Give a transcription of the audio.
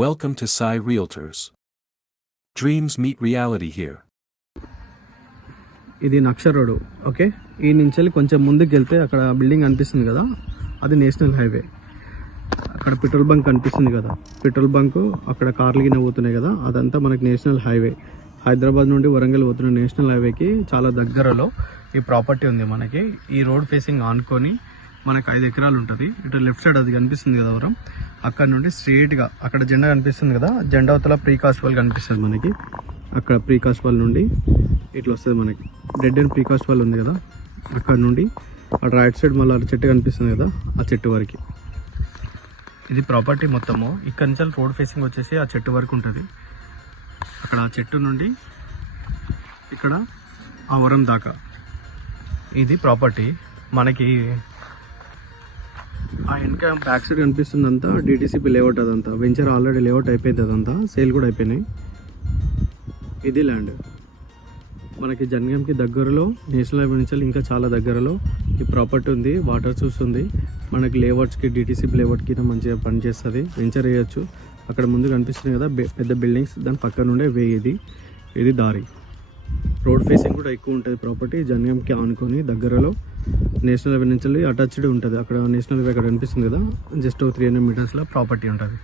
Welcome to Sai Realtors. Dreams meet reality here. ఇది నక్ష road. Okay, ఈ నుంచి కొంచెం ముందుకు వెళ్తే అక్కడ బిల్డింగ్ కనిపిస్తుంది కదా, అది నేషనల్ హైవే. అక్కడ పెట్రోల్ బంక్ కనిపిస్తుంది కదా, పెట్రోల్ బంక్ అక్కడ కార్లు గిన పోతున్నాయి కదా, అదంతా మనకి నేషనల్ హైవే. హైదరాబాద్ నుండి వరంగల్ పోతున్న నేషనల్ హైవేకి చాలా దగ్గరలో ఈ ప్రాపర్టీ ఉంది మనకి. ఈ రోడ్ ఫేసింగ్ ఆనుకొని మనకు 5 ఎకరాలు ఉంటుంది. ఇటు లెఫ్ట్ సైడ్ అది కనిపిస్తుంది కదా వరం, అక్కడ నుండి స్ట్రైట్గా అక్కడ జెండా కనిపిస్తుంది కదా, జెండా అవతల ప్రీ కాస్ట్ వాల్ కనిపిస్తుంది మనకి. అక్కడ ప్రీ కాస్ట్ వాల్ నుండి ఇట్లా వస్తుంది మనకి, dead and pre cost wall ఉంది కదా, అక్కడ నుండి అటు రైట్ సైడ్ మళ్ళీ చెట్టు కనిపిస్తుంది కదా, ఆ చెట్టు వరకు ఇది ప్రాపర్టీ మొత్తము. ఇక్కడ నుంచి రోడ్ ఫేసింగ్ వచ్చేసి ఆ చెట్టు వరకు ఉంటుంది. అక్కడ ఆ చెట్టు నుండి ఇక్కడ ఆ వరం దాకా ఇది ప్రాపర్టీ మనకి. ఆ వెనక బ్యాక్ సైడ్ కనిపిస్తుంది అంతా డిటిసిపి లేఅవుట్, అదంతా వెంచర్ ఆల్రెడీ లేఅవుట్ అయిపోయింది, అదంతా సేల్ కూడా అయిపోయినాయి. ఇది ల్యాండ్ మనకి జనగాంకి దగ్గరలో, నేషనల్ హైవే నుంచి ఇంకా చాలా దగ్గరలో ఈ ప్రాపర్టీ ఉంది. వాటర్ చూస్తుంది మనకి, లేఅవుట్స్కి డిటిసిపి లేఅవుట్కి మంచిగా పనిచేస్తుంది. వెంచర్ వేయచ్చు. అక్కడ ముందు కనిపిస్తుంది కదా పెద్ద బిల్డింగ్స్, దాని పక్క నుండే వే ఇది దారి. రోడ్ ఫేసింగ్ కూడా ఎక్కువ ఉంటుంది ప్రాపర్టీ. జనగాంకి ఆనుకొని దగ్గరలో నేషనల్ హైవే నుంచి అటాచ్డ్ ఉంటుంది. అక్కడ నేషనల్ హైవే అక్కడ కనిపిస్తుంది కదా, జస్ట్ 300 మీటర్స్లో ప్రాపర్టీ ఉంటుంది.